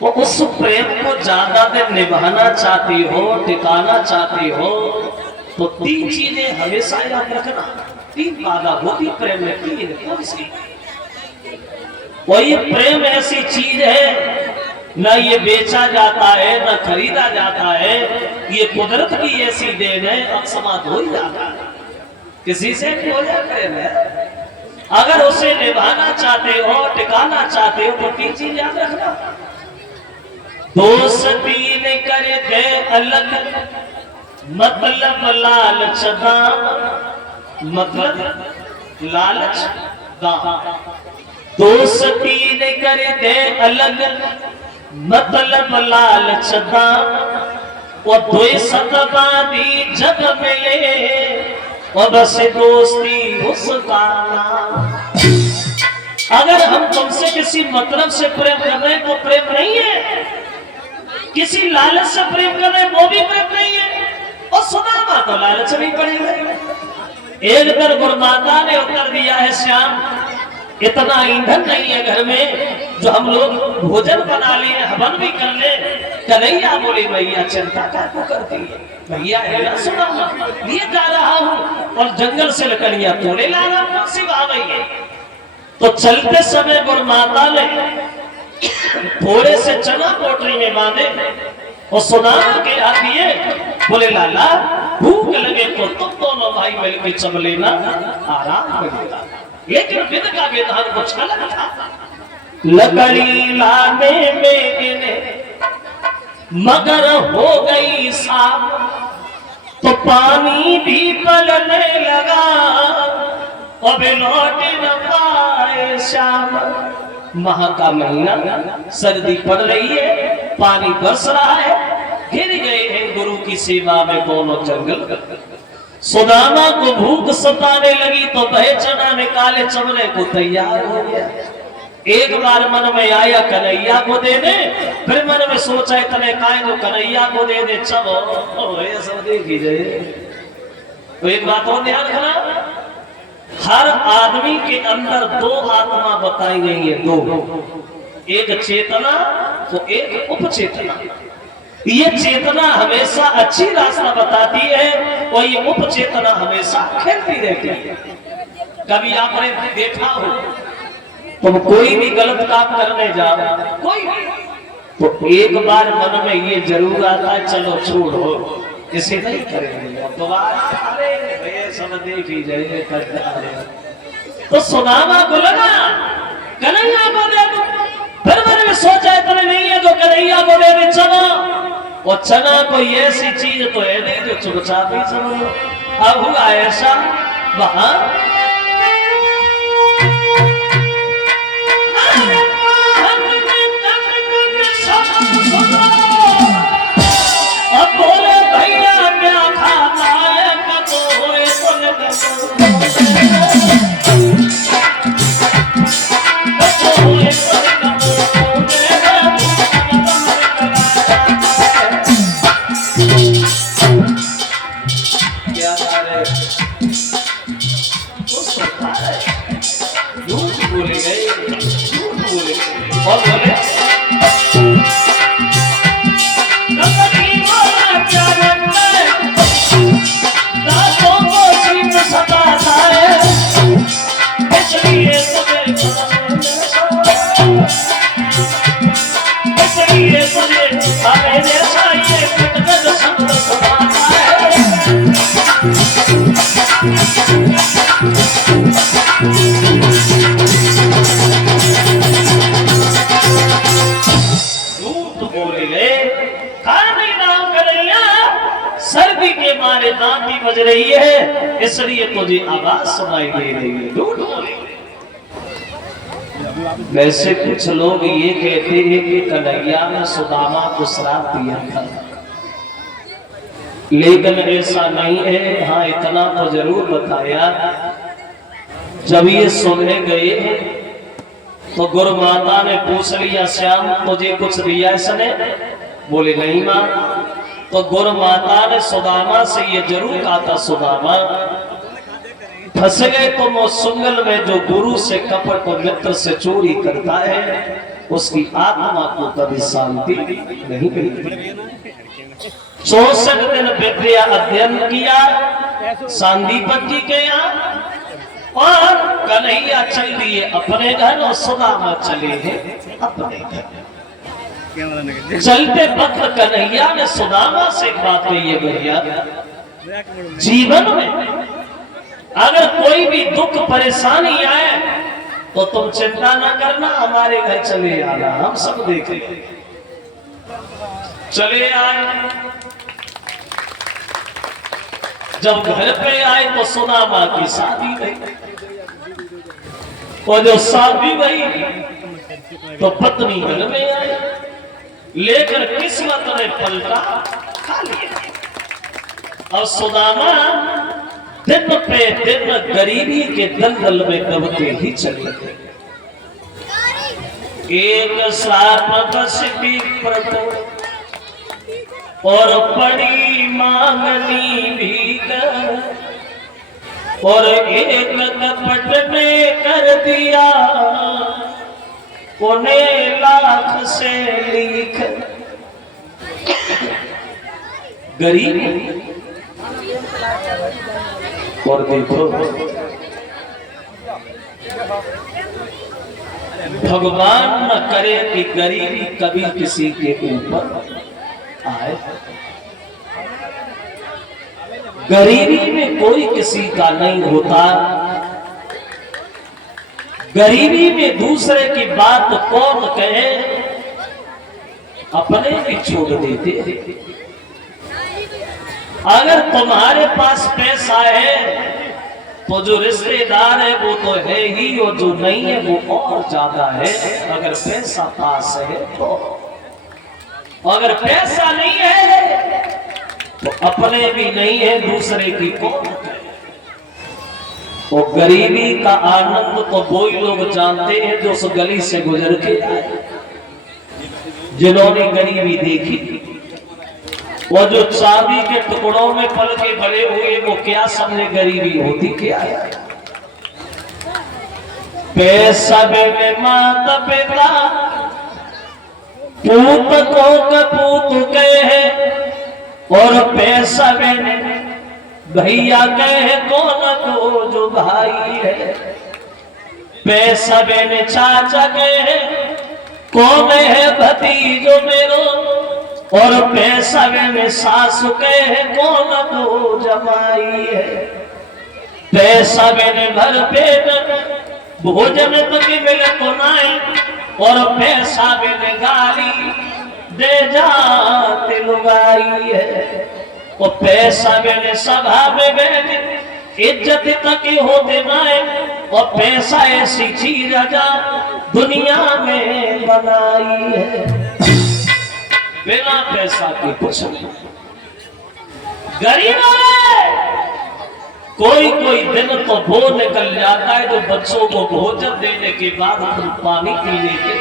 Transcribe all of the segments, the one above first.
वो उस प्रेम को ज्यादा दिन निभाना चाहती हो, टिकाना चाहती हो, तो तीन चीजें हमेशा याद रखना। तीन बाधा होती प्रेम में, तीन कौन सी? वही प्रेम ऐसी चीज है, न ये बेचा जाता है न खरीदा जाता है, ये कुदरत की ऐसी देन है, अकस्मात हो ही जाता है, किसी से भी हो जाता है। अगर उसे निभाना चाहते हो, टिकाना चाहते हो, तो तीन चीज याद रखना। दोस्ती ने करे थे अलग, मतलब लालच दाम, मतलब लालच दाम। दोस्ती ने करे थे अलग, मतलब लालच दाम। वो दो सतबादी जग मिले, और बस दोस्ती उसका नाम। अगर हम तुमसे किसी मतलब से प्रेम कर रहे हैं तो प्रेम नहीं है, किसी लालच से प्रेम कर रहे हैं वो भी प्रेम नहीं है, और सुदामा तो लालच नहीं पड़ेगा। एक दिन गुरुमाता ने उत्तर दिया है, श्याम इतना ईंधन नहीं है घर में जो हम लोग भोजन बना ले, हवन भी कर ले। कन्हैया बोले, भैया चिंता क्या करती है, भैया सुदामा ये जा रहा हूँ और जंगल से लकड़ियां तोड़े ला रहा हूँ, सिर्फ आ गई है। तो चलते समय गुरुमाता ने थोड़े से चना पोटली में बांधे और सुदामा के हाथ दिए, बोले लाला भूख लगे तो तुम दोनों भाई मिलकर चब लेना, आराम मिलेगा। लेकिन विध का विधान कुछ अलग था। लकड़ी लाने में इन्हें मगर हो गई शाम, तो पानी भी पलने लगा, अब लौट न पाए श्याम। माह का महीना, सर्दी पड़ रही है, पानी बरस रहा है, गिर गए हैं गुरु की सेवा में दोनों जंगल। सुदामा को भूख सताने लगी तो वह चना निकाले चबने को तैयार हो गया। एक बार मन में आया कन्हैया को दे दे, फिर मन में सोचा इतने काय जो कन्हैया को दे दे चबो, सब देखी जाए। तो एक बात और ध्यान रखना, हर आदमी के अंदर दो आत्मा बताई गई है, दो, एक चेतना तो एक उपचेतना। ये चेतना हमेशा अच्छी रास्ता बताती है और ये उपचेतना हमेशा खेलती रहती है। कभी आपने देखा हो तुम कोई भी गलत काम करने जा कोई, तो एक बार मन में ये जरूर आता है चलो छोड़ो, इसे नहीं करेंगे, दोबारा सब देख ही जाए। तो सुदामा को लगा कन्हैया को दे दो, फिर मैंने में सोचा इतने नहीं है तो कन्हैया को दे दे चना, और चना कोई ऐसी चीज तो है नहीं जो चुपचाप ही समझो। अब हुआ ऐसा, वहां अब बोले भैया क्या खाता है, और बोले सर्दी के मारे दांती बज रही है, इसलिए तुझे आवाज सुनाई दे रही है। वैसे कुछ लोग ये कहते हैं कि कन्हैया ने सुदामा को श्राप दिया था, लेकिन ऐसा नहीं है। हाँ इतना तो जरूर बताया, जब ये सुनने गए तो गुरु माता ने पूछ लिया, श्याम तुझे कुछ दिया इसने? बोले नहीं मां। तो गुरु माता ने सुदामा से ये जरूर कहा था, सुदामा फंस गए तुम उस सुंगल में जो गुरु से कपट और मित्र से चोरी करता है, उसकी आत्मा को कभी शांति नहीं मिलती। 64 दिन विद्या अध्ययन किया सांदीपत जी के यहाँ, और कन्हैया चल दिए अपने घर और सुदामा चले हैं अपने घर। चलते वक्त कन्हैया ने सुदामा से एक बात कही है, भैया जीवन में अगर कोई भी दुख परेशानी आए तो तुम चिंता ना करना, हमारे घर चले आना, हम सब देखेंगे। चले आए, जब घर पे आए तो सुदामा की शादी गई, और जो शादी गई तो पत्नी घर में आई, लेकर किस्मत ने पलटा खा लिया। और सुदामा दिन पे दिन गरीबी के दलदल में दबते ही चले गए। एक श्राप बस भी प्रभु और बड़ी मांगनी भी कर, और एक कपट ने कर दिया उन्हें लाख से लिख। गरीबी और देखो भगवान न करे कि गरीबी कभी किसी के ऊपर आए। गरीबी में कोई किसी का नहीं होता, गरीबी में दूसरे की बात कौन कहे, अपने भी छोड़ देते हैं। अगर तुम्हारे पास पैसा है तो जो रिश्तेदार है वो तो है ही, और जो नहीं है वो और ज्यादा है। अगर पैसा पास है तो, अगर पैसा नहीं है तो अपने भी नहीं है, दूसरे की कौन है। और गरीबी का आनंद तो वही लोग जानते हैं जो उस गली से गुजर के आए, जिन्होंने गरीबी देखी। वो जो चांदी के टुकड़ों में पल के बड़े हुए, वो क्या समझे गरीबी होती क्या है। पैसा में माता पिता पूत को कपूत कहे, और पैसा में भैया कहे कौन को जो भाई है। पैसा में चाचा कहे कौन है भतीजो मेरो, और पैसा में सासु कहे कौन को जमाई है। पैसा में भर पेट भोजन तक मिले तो नाई, और पैसा में गाली दे जाते लुगाई है। और पैसा में सभा में बैठ इज्जत तक होते नाई, और पैसा ऐसी चीज दुनिया में बनाई है। बिना पैसा की कुछ नहीं। गरीब कोई कोई दिन तो वो निकल जाता है जो बच्चों को भोजन देने के बाद हम पानी पी लेते।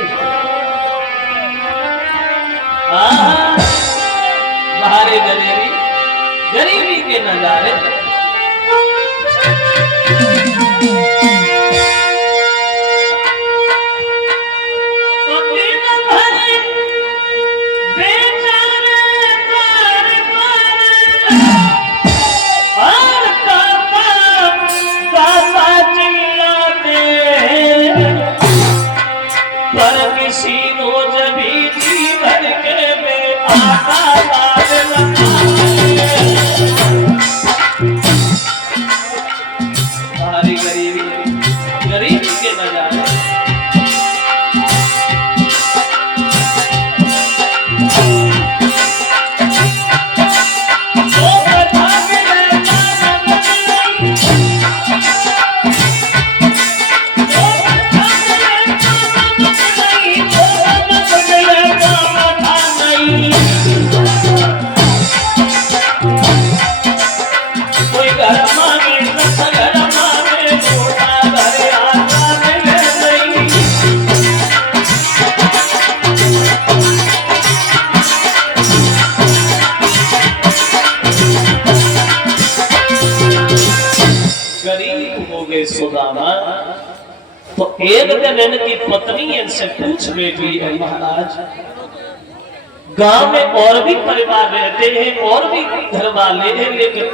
बाहरी गरीबी, गरीबी के नजारे। तो एक दिन इनकी पत्नी इनसे पूछ बैठी है, महाराज गांव में और भी परिवार रहते हैं और भी घर वाले हैं, लेकिन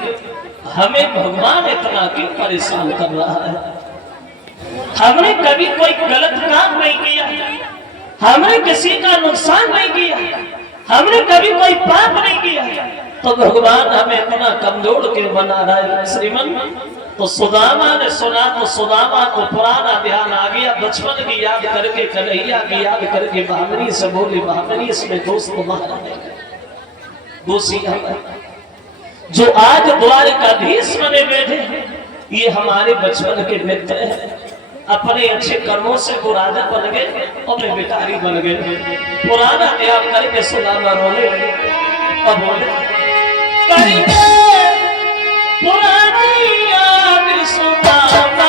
हमें भगवान इतना क्यों परेशान कर रहा है? हमने कभी कोई गलत काम नहीं किया, हमने किसी का नुकसान नहीं किया, हमने कभी कोई पाप नहीं किया, तो भगवान हमें इतना कमजोर क्यों बना रहा है? श्रीमन तो सुदामा ने सुना तो सुदामा को पुराना ध्यान आ गया, बचपन की याद करके, कन्हैया की याद करके भामिनी से बोली, भामिनी इसमें दोस्त तुम्हारा दोषी जो आज द्वारकाधीश बने बैठे ये हमारे बचपन के मित्र हैं, अपने अच्छे कर्मों से वो राजा बन गए और मैं भिखारी बन गए। पुराना ध्यान करके सुदामा रोने लगे और बोले पुरानी याद सुदामा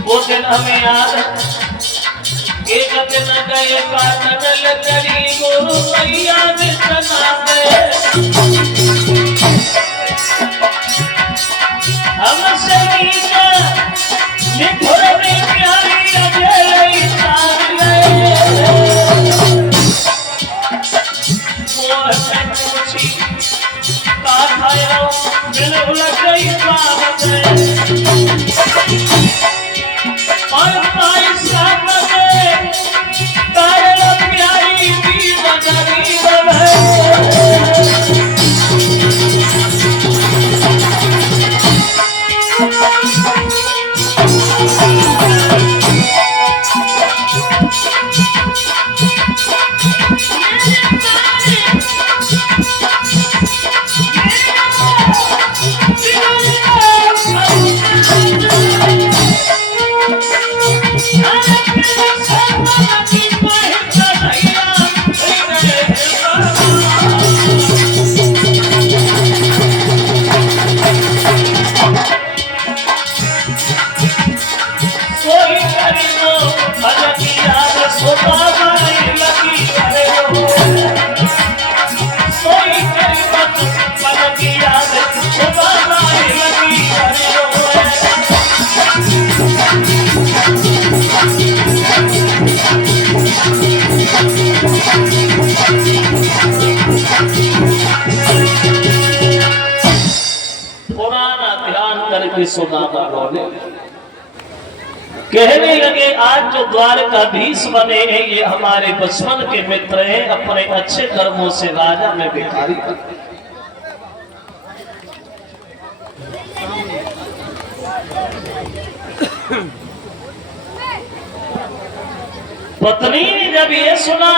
वो दिन हमें याद, एक दिन गए पाटन करी गुरु मैया बिसना गए, हमसे नीचे निठुर में प्यारी अजय सार गए, वो है पूछी का खाया दिल उलट गई बात है और पाई सामने तारे प्यारी भी बजारी बने सुदामा रोने कहने लगे आज जो द्वारकाधीश बने हैं ये हमारे बचपन के मित्र हैं, अपने अच्छे कर्मों से राजा में भिखारी बने। पत्नी ने जब ये सुना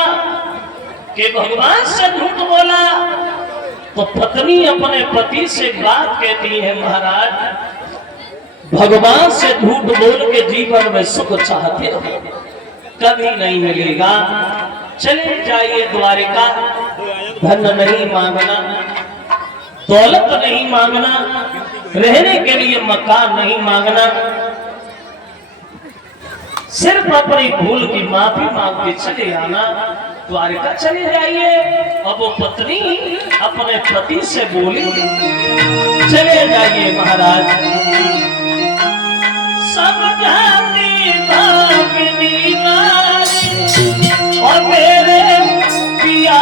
कि भगवान से झूठ बोला तो पत्नी अपने पति से बात कहती है, महाराज भगवान से झूठ बोल के जीवन में सुख चाहते हो कभी नहीं मिलेगा, चले जाइए द्वारिका, धन नहीं मांगना, दौलत नहीं मांगना, रहने के लिए मकान नहीं मांगना, सिर्फ अपनी भूल की माफी मांग के चले आना, द्वारिका चले जाइए। अब वो पत्नी अपने पति से बोली चले जाइए महाराज, समझाती भागनी नारी और मेरे पिया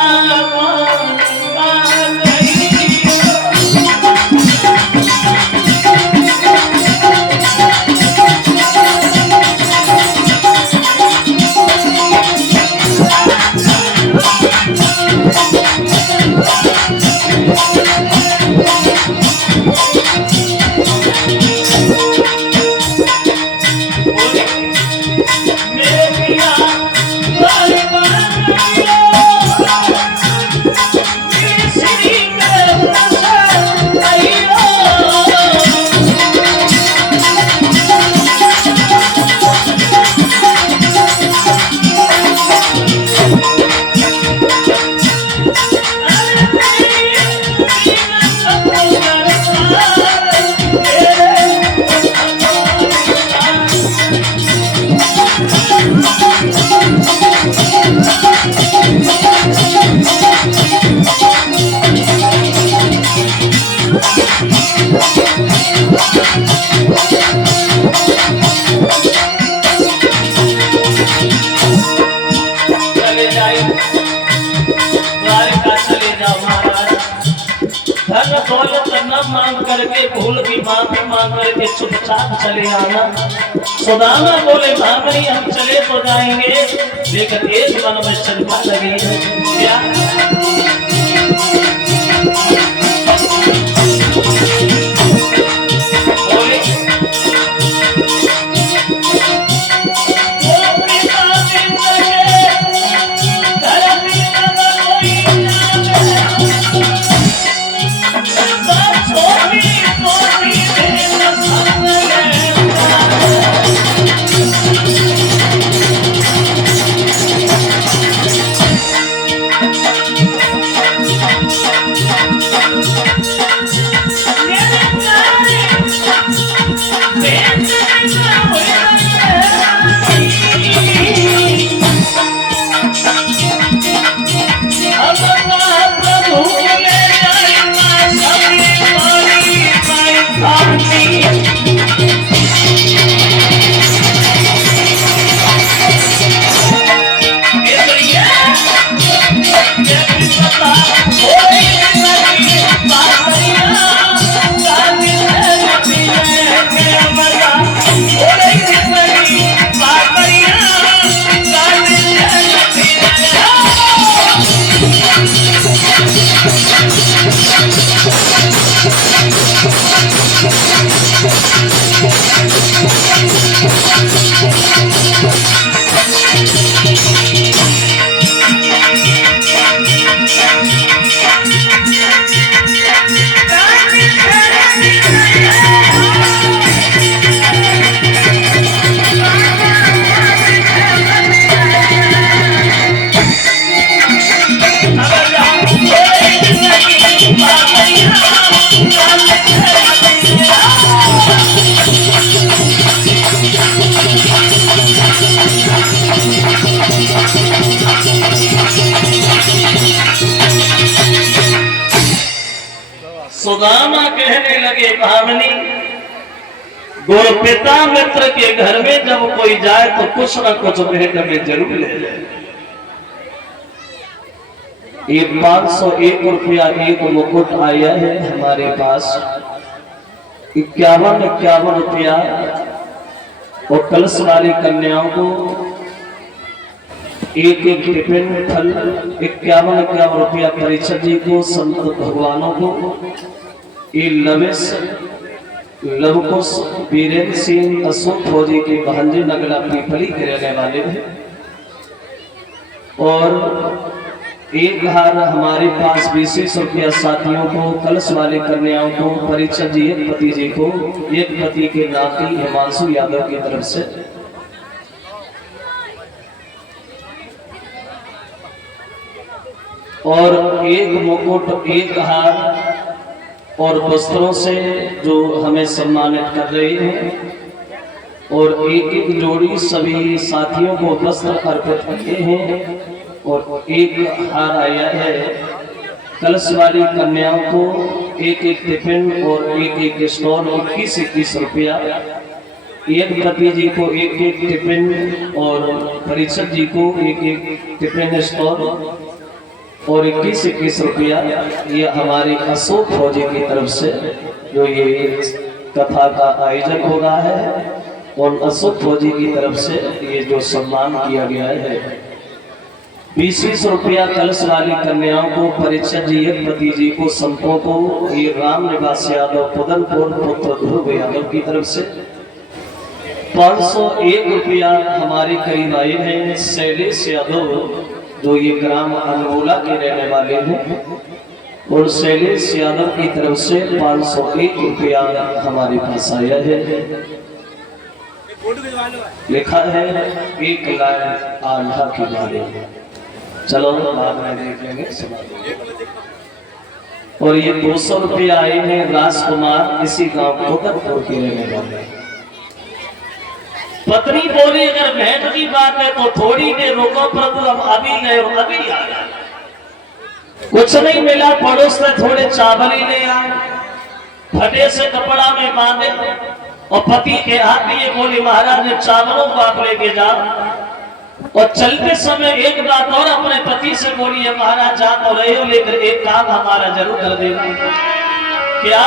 द्वारका चले जाओ महाराज। धन दौलत न मांग करके, भूल की माफी मांग करके चुपचाप चले आना। सुदामा बोले भाभी हम चले तो जाएंगे, लेकिन एक मन में शंका लगी क्या? सुदामा कहने लगे भावनी, गुरु पिता मित्र के घर में जब कोई जाए तो कुछ न कुछ भेंट में जरूर ले जाए। ये 501 रुपया एक मुकुट आया है हमारे पास, 51 रुपया और कलश वाली कन्याओं को एक टिफिन फल, 51 रुपया परीक्षक जी को, संत भगवानों को, ये लवेश लवकुश वीरेंद्र सिंह अशोक फौजी के भांजे नगला पीपली के रहने वाले थे। और एक हार हमारे पास 20 रुपया साथियों को, कलश वाले कन्याओं को, परीक्षक जी एक पति जी को, एक पति के नाती हिमांशु यादव की तरफ से, और एक मुकुट, एक हार और वस्त्रों से जो हमें सम्मानित कर रहे हैं, और एक जोड़ी सभी साथियों को वस्त्र अर्पित किए हैं, और एक हार आया है कलश वाली कन्याओं को, एक टिफिन और एक स्टॉल 21 रुपया, एक पति जी को एक टिफिन और परीक्षक जी को एक टिफिन स्टॉल और 21 रुपया, ये हमारे अशोक फौजी की तरफ से जो ये कथा का आयोजन हो रहा है, और अशोक फौजी की तरफ से ये जो सम्मान किया गया है। 20 रुपया कलश वाली कन्याओं को, परीक्षक जी एक पति जी को, संतों को, ये राम निवास यादव पुदनपुर पुत्र ध्रुव यादव की तरफ से 501 रुपया हमारे करीब आए हैं शैलेश यादव, जो ये ग्राम अनमोला के रहने वाले हैं, और शैलेश यादव की तरफ से 501 रुपया हमारे पास आया है। लिखा है 1 लाख आल्हा के बारे में, चलो बाद में देख लेंगे। और ये 200 रुपया आए हैं राजकुमार, इसी गांव भोगतपुर के रहने वाले। पत्नी बोली अगर भेंट की बात है तो थोड़ी देर रुको प्रभु, हम अभी गए और अभी आए। कुछ नहीं मिला, पड़ोस में थोड़े चावल ही ले आए, फटे से कपड़ा में बांधे, और पति के हाथ दिए, बोली महाराज चावलों को आप लेके जाओ। और चलते समय एक बात और अपने पति से बोली है, महाराज जा तो रहे हो लेकर एक काम हमारा जरूर कर देना। क्या?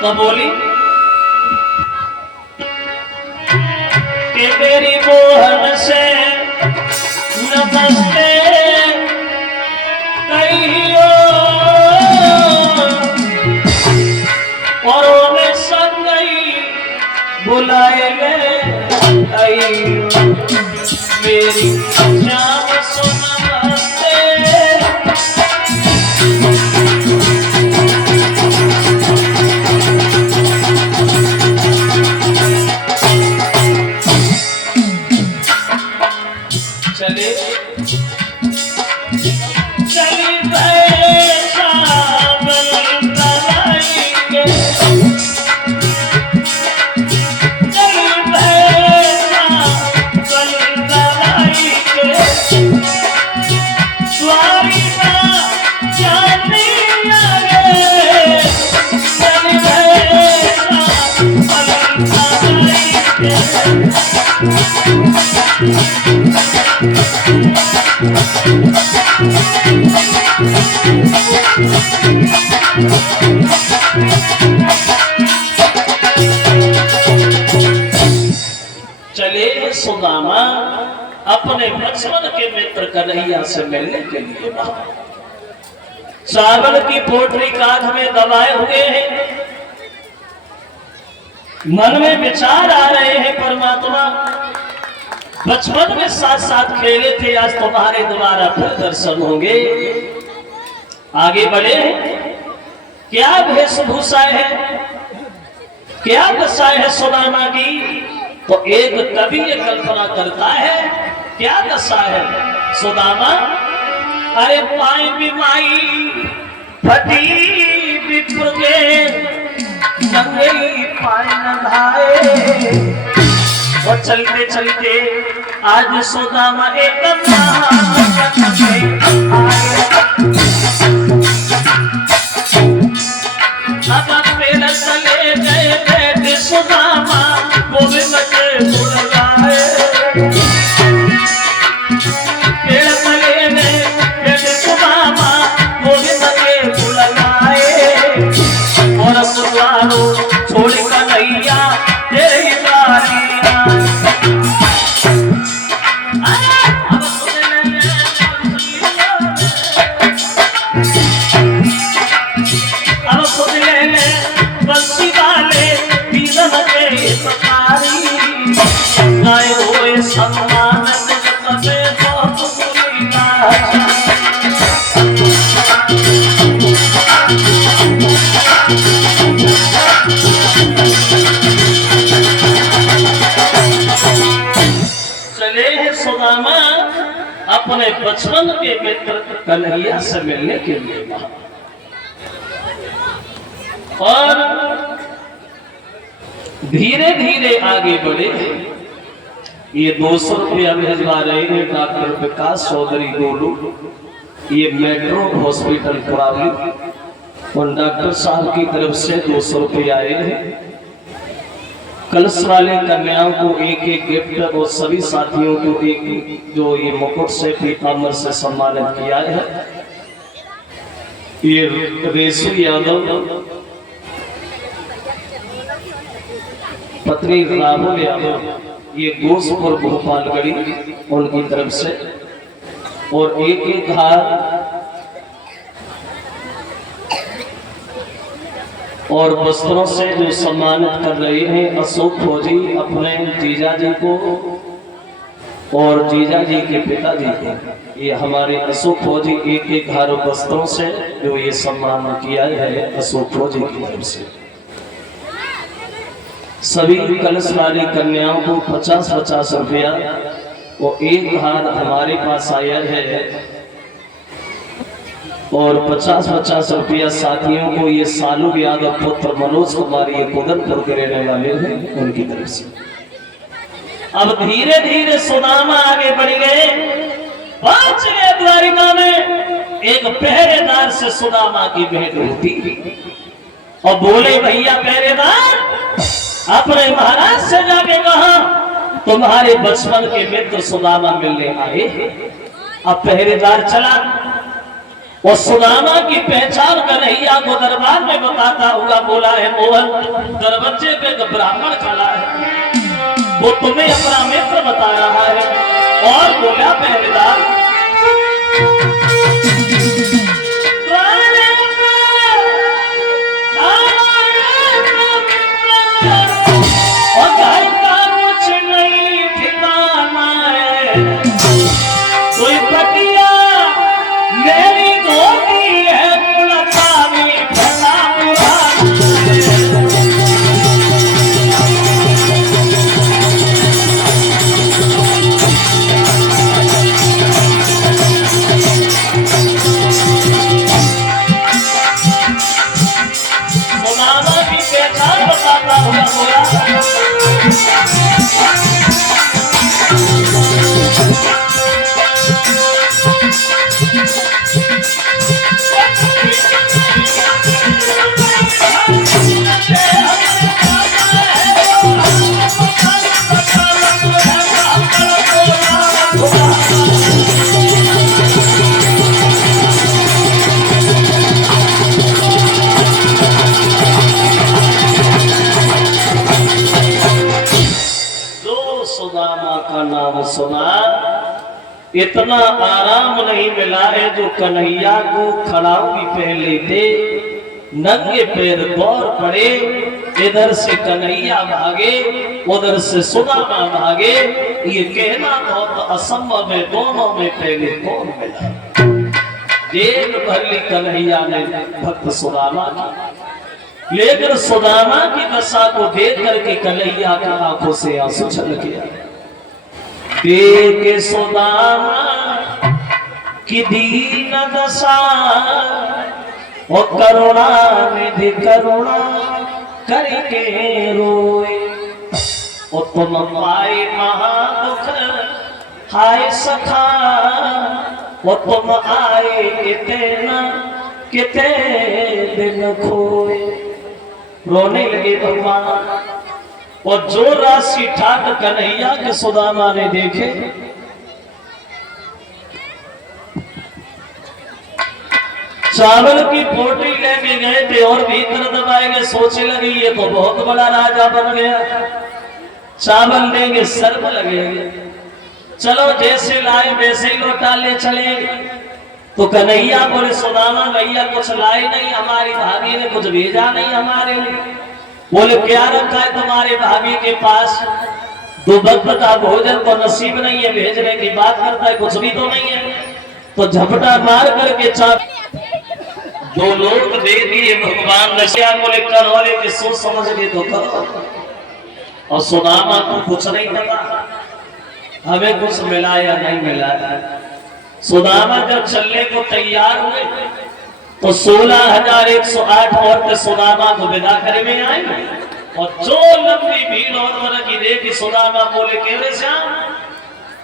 तो बोली कि मेरी मोहन से नमस्ते कहियो और में संगई बुलाए ले मेरी श्याम सुनमस्ते। चले चली चले सुदामा अपने बचपन के मित्र कन्हैया से मिलने के लिए वहां चावल की पोटली कांध में दबाए हुए हैं। मन में विचार आ रहे हैं, परमात्मा बचपन में साथ साथ खेले थे, आज तुम्हारे द्वारा फिर दर्शन होंगे। आगे बढ़े, क्या वेशभूषा है, क्या दशा है सुदामा की? तो एक कवि ये कल्पना करता है, क्या दशा है सुदामा? अरे पाई बिमाई फटी बिखर के नंगई पाए न धाए। और चलते चलते आज सुदामा एक अब मेरे चले गए बेटे सुदामा गोविंद के बुलाए। पेड़ तले गए बेटे सुदामा गोविंद के बुलाए। और सुदारो छोड़ कन्हैया तेरी बारी सम्मान चले सुदामा अपने बचपन के मित्र कन्हैया से मिलने के लिए वहां और धीरे धीरे आगे बढ़े। ये 200 रुपया भेजवा रहे हैं डॉक्टर विकास चौधरी गोलू, ये मेट्रो हॉस्पिटल कराली, और डॉक्टर साहब की तरफ से 200 रुपये आए हैं। कलश वाले कन्याओं को एक एक गिफ्ट और सभी साथियों को एक जो ये मुकुट से पीताम्बर से सम्मानित किया है। ये रेशु यादव पत्नी राहुल यादव, ये गोसपुर भोपालगढ़ी उनकी तरफ से, और एक एक हार और वस्त्रों से जो सम्मानित कर रहे हैं अशोक फौजी अपने जीजा जी को और जीजा जी के पिताजी को। ये हमारे अशोक फौजी एक एक हार वस्त्रों से जो ये सम्मान किया है अशोक फौजी की तरफ से। सभी कलश वाली कन्याओं को 50-50 रुपया और एक हार हमारे पास आया है, और 50-50 रुपया साथियों को ये सालू यादव पुत्र मनोज कुमार ये पुदनपुर के रहने वाले हैं उनकी तरफ से। अब धीरे धीरे सुदामा आगे बढ़ गए, पहुंच गए द्वारिका में। एक पहरेदार से सुदामा की भेंट होती और बोले, भैया पहरेदार, अपने महाराज से जाके कहा तुम्हारे बचपन के मित्र सुदामा मिलने आए। अब पहरेदार चला और सुदामा की पहचान कन्हैया को दरबार में बताता हुआ बोला है, मोहन दरवाजे पे एक ब्राह्मण खड़ा है, वो तुम्हें अपना मित्र बता रहा है। और बोला पहरेदार, और घर का कुछ नहीं ठिकाना है, कोई पटिया मेरी धोती है, मुलतानी फला सुदामा की पहचान बताता हुआ बोला, सुदामा का नाम सुना इतना आराम नहीं मिला है जो कन्हैया को खड़ाऊ पहले थे, नंगे पैर दौड़ पड़े, इधर से कन्हैया भागे उधर से सुदामा भागे। ये कहना बहुत असंभव है, दोनों में पहले कौन मिला। जेल भर ली कन्हैया ने भक्त सुदामा की, लेकिन सुदामा की दशा को देख करके कन्हैया की आंखों से आंसू छलक गया। देख सुदामा की दीन दशा और करुणा निधि करुणा करके रोए, और तुम पाए महादुख हाय सखा, और तुम आए इतना किते दिन खोए। रोने लगे भगवान, और जो राशि ठाक कन्हैया के सुदामा ने देखे, चावल की पोटी लेके गए थे और भीतर दबाएंगे, सोचे लगे ये तो बहुत बड़ा राजा बन गया, चावल देंगे सर्व लगेंगे, चलो जैसे लाए वैसे ही लौटा ले चलेंगे। तो कन्हैया बोले, सुदामा भैया कुछ लाए नहीं, हमारी भाभी ने कुछ भेजा नहीं हमारे लिए। बोले क्या रखा है तुम्हारे भाभी के पास? दो वक्त का भोजन तो नसीब नहीं है, भेजने की बात करता है, कुछ भी तो नहीं है। तो झपटा मार करके दो लोग दे दिए भगवान नशिया। बोले करौले की सोच समझ के तो करो। और सुदामा को कुछ नहीं पता हमें कुछ मिला या नहीं मिला। सुदामा जब चलने को तैयार हुए तो 16,108 औरतें सुदामा को विदा करे में आई, और जो लंबी भीड़ औरतों की देखी सुदामा बोले केवल श्याम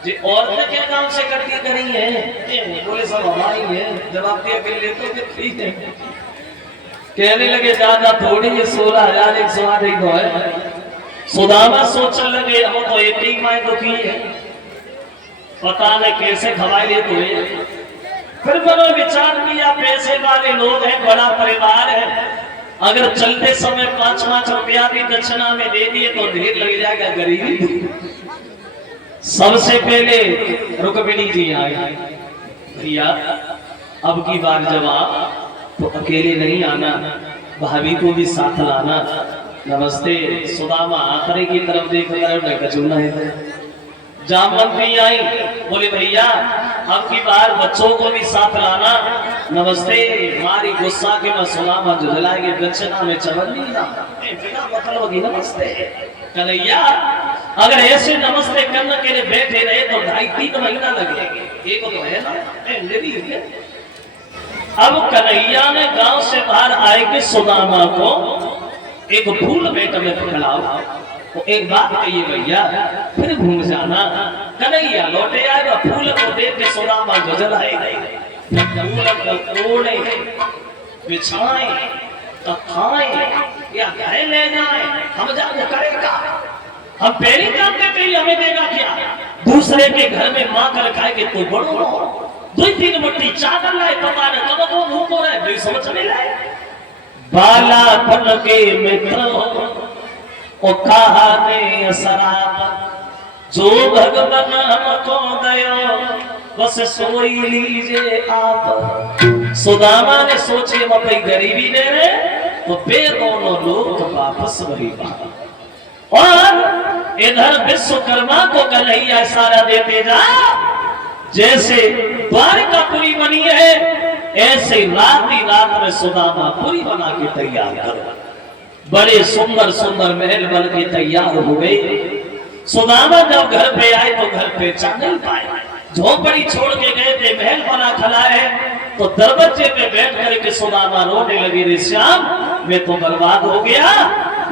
जी औरतें क्या काम से करती करी है? बोले सब हमारी है। जवाब दिया फिर ले तो ठीक है। कहने लगे ज्यादा थोड़ी है, 16,108 ही तो है। सुदामा सोचने लगे हम तो एक ही माए दुखी है, पता नहीं कैसे खवाई ले तो। फिर मैंने विचार किया पैसे वाले लोग हैं, बड़ा परिवार है, अगर चलते समय 5-5 रुपया भी दक्षिणा में दे दिए तो ढेर लग जाएगा गरीबी। सबसे पहले रुक्मिणी जी आए, भैया अब की बार जब आप तो अकेले नहीं आना, भाभी को भी साथ लाना। नमस्ते। सुदामा आखिरी की तरफ देख कर कचूना है। जामवंती आई, बोले भैया अब की बार बच्चों को भी साथ लाना। नमस्ते। मारी गुस्सा के मैं सुदामा जुझलाएंगे, दक्षिणा में चवन्नी बिना मतलब की नमस्ते। कन्हैया अगर ऐसे नमस्ते करने के लिए बैठे रहे तो 2.5-3 महीना लगेंगे। एक तो है ना है। अब कन्हैया ने गांव से बाहर आए कि सुदामा को एक फूल बेट में पकड़ाओ, तो एक बात कहिए भैया फिर घूम जाना। कन्हैया लौटे आएगा, फूल को देख के सुदामा गजलाए, फूल को तोड़े बिछाए खाए या घर ले जाए, हम जाने करेगा। हम पहले जानते थे हमें देगा क्या, दूसरे के घर में मां कर खाएंगे तो बड़ो दो तीन मुट्ठी चावल लाए तुम्हारे कब को भूख हो रहा है भाई समझ में लाए। बाला पन के मित्र ओ कहाने शराब जो भगवान हमको दयो बस सोई लीजे आप। सुदामा ने सोचे हम अपनी गरीबी दे रहे तो फिर दोनों लोग वापस वही बात। और इधर विश्वकर्मा को कन्हैया इशारा देते जा जैसे द्वारकापुरी बनी है ऐसे रात ही रात में सुदामा पुरी बना के तैयार करो। बड़े सुंदर सुंदर महल बन के तैयार हो गए। सुदामा जब घर पे आए तो घर पे चांदल पाए, झोपड़ी छोड़ के गए थे महल बना खड़ा है तो दरवाजे पे बैठ करके सुदामा रोने लगे, रे श्याम मैं तो बर्बाद हो गया,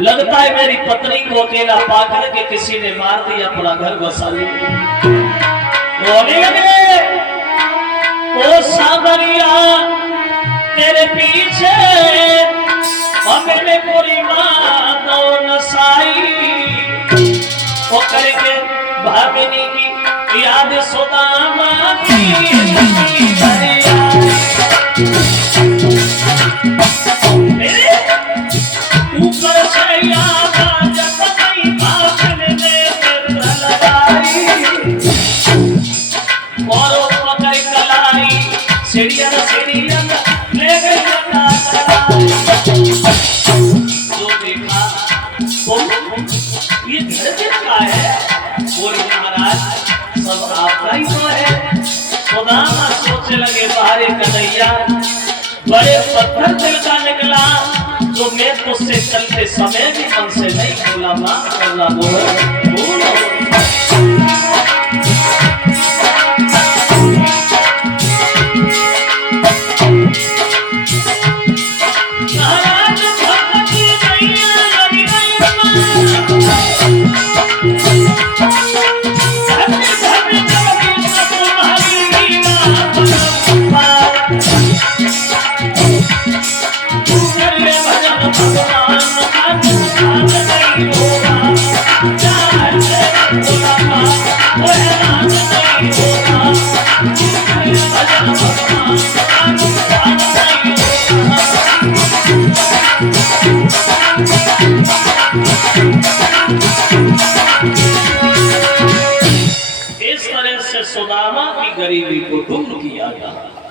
लगता है मेरी पत्नी को अकेला पाकर के किसी ने मार दिया, अपना घर बसा लिया। रोने लगे ओ सावरिया तेरे पीछे मैंने पूरी मानो नसाई वो करके भामिनी की याद सुदामा की ऊपर से याद जब नहीं भागने दे लगाई और पकड़ कलाई सीढ़ियां ले गई जो देखा तो ये घर किसका है, बोले महाराज सब आपका ही तो है। सुदामा सोचने लगे बाहर कन्हैया बड़े पत्थर दिल का निकला जो मैं तुझसे चलते समय भी मन से नहीं बोला, माफ करना बोलो। इस तरह से सुदामा की गरीबी को दूर किया गया।